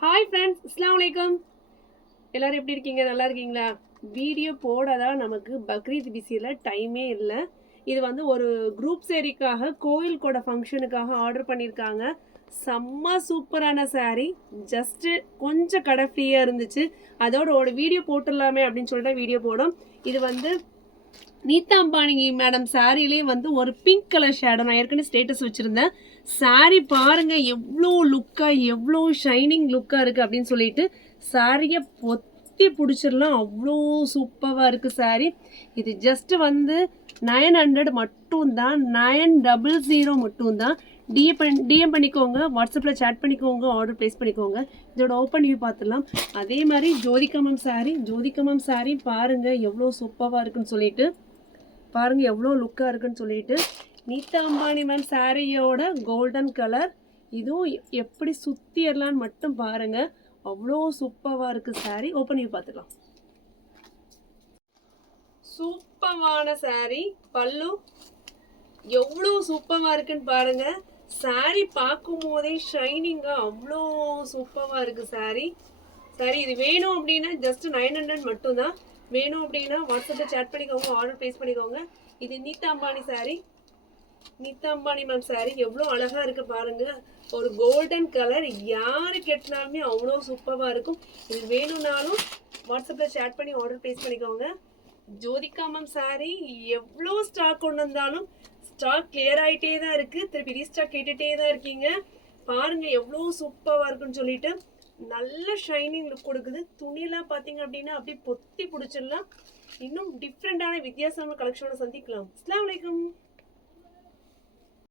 Hi friends, அஸ்ஸலாமு அலைக்கும். எல்லாரும் எப்படி இருக்கீங்க? நல்லா இருக்கீங்களா? வீடியோ போடதான் நமக்கு பக்ரீத் பிஸியில் டைமே இல்லை. இது வந்து ஒரு குரூப் சேரீக்காக கோயில் கூட ஃபங்க்ஷனுக்காக ஆர்டர் பண்ணியிருக்காங்க. செம்ம சூப்பரான saree. ஜஸ்ட்டு கொஞ்சம் கடை ஃப்ரீயாக இருந்துச்சு. அதோட ஒரு வீடியோ போட்டுடலாமே அப்படின்னு சொல்லிட்டு வீடியோ போடும். இது வந்து நீதா அம்பானி மேடம் சாரிலே வந்து ஒரு பிங்க் கலர் ஷேடோ நான் ஏற்கனவே ஸ்டேட்டஸ் வச்சுருந்தேன். சாரி பாருங்க எவ்வளோ லுக்காக எவ்வளோ ஷைனிங் லுக்காக இருக்குது அப்படின்னு சொல்லிட்டு சாரியை பொத்தி பிடிச்சிடலாம். அவ்வளோ சூப்பராக இருக்குது சாரி. இது ஜஸ்ட்டு வந்து 900 மட்டும்தான், 900 மட்டும்தான். டிஎம் பண்ணிக்கோங்க, வாட்ஸ்அப்பில் சேட் பண்ணிக்கோங்க, ஆர்டர் ப்ளேஸ் பண்ணிக்கோங்க. இதோட ஓப்பன் வியூ பார்த்துடலாம். அதே மாதிரி ஜோதிகமம் சாரி பாருங்கள் எவ்வளோ சூப்பராக இருக்குன்னு சொல்லிட்டு பாருங்கள் எவ்வளோ லுக்காக இருக்குன்னு சொல்லிட்டு நீதா அம்பானி மேம் சாரியோட கோல்டன் கலர். இதுவும் எப்படி சுற்றிடலான்னு மட்டும் பாருங்கள், அவ்வளோ சூப்பராக இருக்குது சாரி. ஓப்பன் வியூ பார்த்துக்கலாம். சூப்பரான சாரி. பல்லு எவ்வளோ சூப்பராக இருக்குன்னு பாருங்கள். சாரி பார்க்கும் போதே ஷைனிங்காக அவ்வளோ சூப்பராக இருக்குது சாரி. சரி, இது வேணும் அப்படின்னா ஜஸ்ட் 900 மட்டும்தான். வேணும் அப்படின்னா வாட்ஸ்அப்பில் சேட் பண்ணிக்கோங்க, ஆர்டர் ப்ளேஸ் பண்ணிக்கோங்க. இது நீதா அம்பானி சாரி, நீதா அம்பானி மேம் சாரி. எவ்வளோ அழகாக இருக்குது பாருங்கள். ஒரு கோல்டன் கலர், யாரு கெட்டினாலுமே அவ்வளோ சூப்பராக இருக்கும். இது வேணும்னாலும் வாட்ஸ்அப்பில் சேட் பண்ணி ஆர்டர் ப்ளேஸ் பண்ணிக்கோங்க. ஜோதிகா மேம் சாரி எவ்வளோ ஸ்டாக் கொண்டு வந்தாலும் ஸ்டாக் கிளியர் ஆகிட்டே தான் இருக்குது. திருப்பி ரீஸ்டாக் கேட்டுகிட்டே தான் இருக்கீங்க. பாருங்கள் எவ்வளோ சூப்பராக இருக்குன்னு சொல்லிட்டு நல்ல ஷைனிங் லுக் கொடுக்குது. துணியெல்லாம் பார்த்தீங்க அப்படின்னா அப்படியே பொத்தி பிடிச்சிடலாம். இன்னும் டிஃப்ரெண்டான வித்தியாசமான கலெக்ஷனோட சந்திக்கலாம். அஸ்ஸலாமு அலைக்கும்.